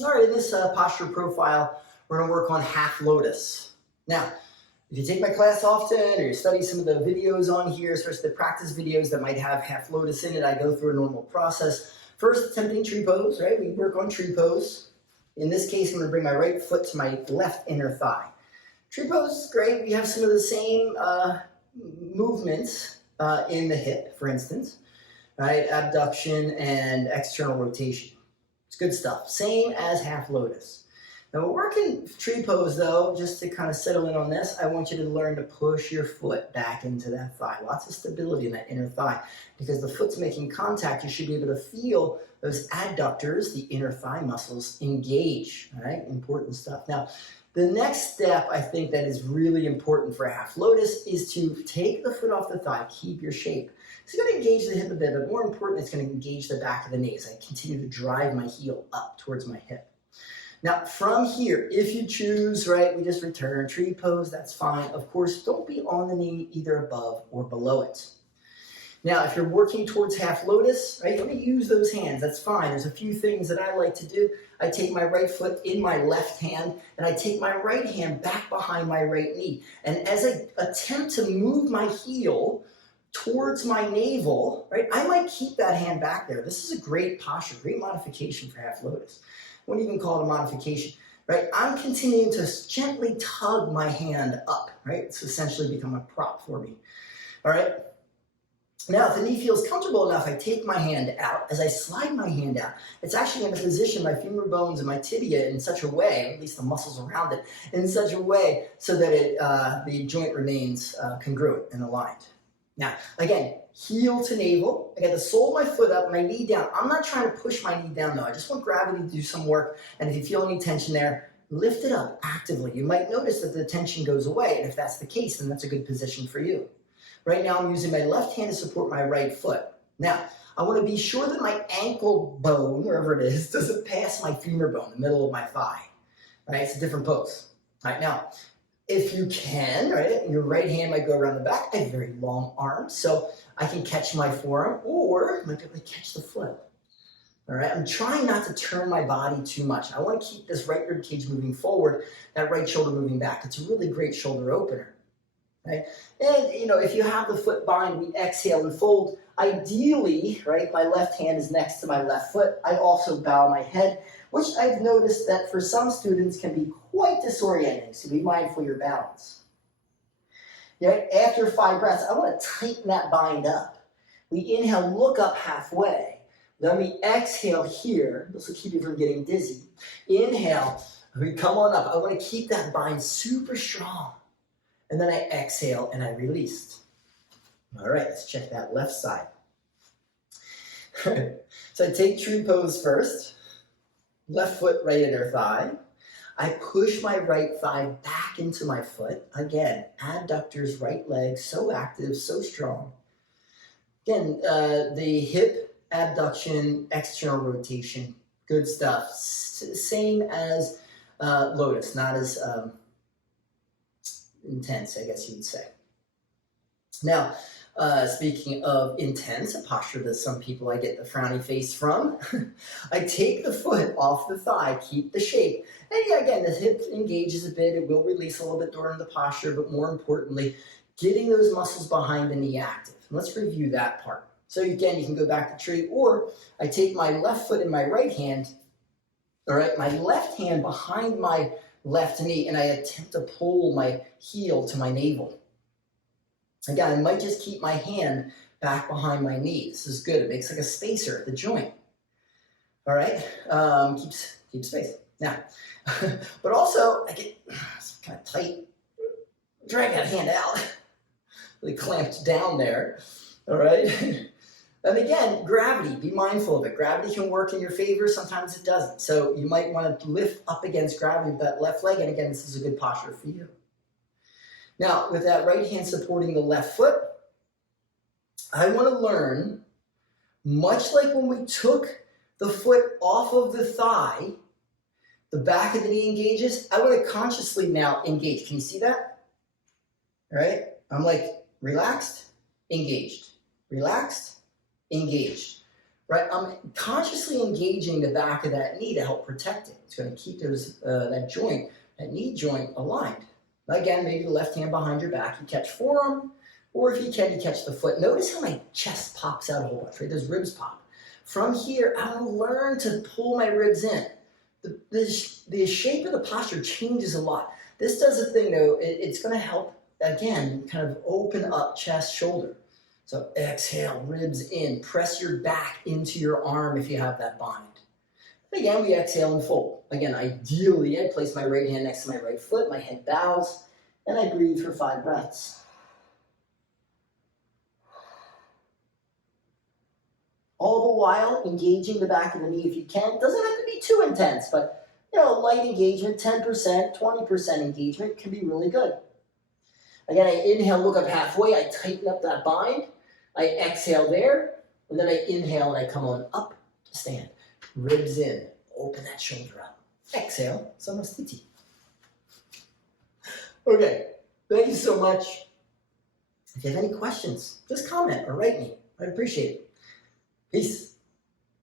All right, in this posture profile, we're going to work on half lotus. Now, if you take my class often or you study some of the videos on here, especially the practice videos that might have half lotus in it, I go through a normal process. First, attempting tree pose, right? We work on tree pose. In this case, I'm going to bring my right foot to my left inner thigh. Tree pose is great. We have some of the same movements in the hip, for instance, right? Abduction and external rotation. It's good stuff. Same as half lotus. Now we're working tree pose though, just to kind of settle in on this, I want you to learn to push your foot back into that thigh. Lots of stability in that inner thigh. Because the foot's making contact, you should be able to feel those adductors, the inner thigh muscles, engage. All right, important stuff. Now, the next step I think that is really important for half lotus is to take the foot off the thigh, keep your shape. It's going to engage the hip a bit, but more important, it's going to engage the back of the knee as I continue to drive my heel up towards my hip. Now, from here, if you choose, right, we just return tree pose, that's fine. Of course, don't be on the knee either above or below it. Now, if you're working towards half lotus, right, you're going to use those hands. That's fine. There's a few things that I like to do. I take my right foot in my left hand, and I take my right hand back behind my right knee. And as I attempt to move my heel towards my navel, right, I might keep that hand back there. This is a great posture, great modification for half lotus. I wouldn't even call it a modification, right? I'm continuing to gently tug my hand up, right? It's essentially become a prop for me, all right? Now, if the knee feels comfortable enough, I take my hand out. As I slide my hand out, it's actually going to position my femur bones and my tibia in such a way, or at least the muscles around it, in such a way so that the joint remains congruent and aligned. Now, again, heel to navel. I got the sole of my foot up, my knee down. I'm not trying to push my knee down, though. I just want gravity to do some work. And if you feel any tension there, lift it up actively. You might notice that the tension goes away. And if that's the case, then that's a good position for you. Right now, I'm using my left hand to support my right foot. Now, I want to be sure that my ankle bone, wherever it is, doesn't pass my femur bone, the middle of my thigh. Right? It's a different pose. All right, now, if you can, right, your right hand might go around the back. I have very long arms, so I can catch my forearm, or I might be able to catch the foot. All right, I'm trying not to turn my body too much. I want to keep this right rib cage moving forward, that right shoulder moving back. It's a really great shoulder opener. Right? And, you know, if you have the foot bind, we exhale and fold. Ideally, right, my left hand is next to my left foot. I also bow my head, which I've noticed that for some students can be quite disorienting, so be mindful of your balance. Right? After 5 breaths, I want to tighten that bind up. We inhale, look up halfway. Then we exhale here. This will keep you from getting dizzy. Inhale, we come on up. I want to keep that bind super strong. And then I exhale and I release. All right, let's check that left side. So I take tree pose first. Left foot right inner thigh. I push my right thigh back into my foot. Again, adductors, right leg, so active, so strong. Again, the hip abduction, external rotation, good stuff. Same as lotus, not as intense, I guess you would say. Now, speaking of intense, a posture that some people I get the frowny face from, I take the foot off the thigh, keep the shape. And yeah, again, the hip engages a bit. It will release a little bit during the posture, but more importantly, getting those muscles behind the knee active. And let's review that part. So again, you can go back to tree, or I take my left foot in my right hand, all right, my left hand behind my left knee, and I attempt to pull my heel to my navel. Again, I might just keep my hand back behind my knee. This is good. It makes like a spacer at the joint. All right, keeps space. Now, but also I get kind of tight, drag that hand out, really clamped down there. All right. And again, gravity, be mindful of it. Gravity can work in your favor, sometimes it doesn't. So you might want to lift up against gravity with that left leg, and again, this is a good posture for you. Now, with that right hand supporting the left foot, I want to learn, much like when we took the foot off of the thigh, the back of the knee engages, I want to consciously now engage. Can you see that? All right? I'm like relaxed, engaged, relaxed, engaged. right? I'm consciously engaging the back of that knee to help protect it. It's going to keep that joint, that knee joint aligned. Again, maybe the left hand behind your back, you catch forearm, or if you can, you catch the foot. Notice how my chest pops out a whole bunch, right? Those ribs pop. From here, I'll learn to pull my ribs in. The shape of the posture changes a lot. This does a thing though, it's going to help, again, kind of open up chest, shoulder. So exhale, ribs in, press your back into your arm if you have that bind. Again, we exhale and fold. Again, ideally, I place my right hand next to my right foot, my head bows, and I breathe for 5 breaths. All the while, engaging the back of the knee if you can. It doesn't have to be too intense, but light engagement, 10%, 20% engagement can be really good. Again, I inhale, look up halfway, I tighten up that bind. I exhale there, and then I inhale and I come on up to stand. Ribs in, open that shoulder up. Exhale, Samastiti. Okay, thank you so much. If you have any questions, just comment or write me. I'd appreciate it. Peace.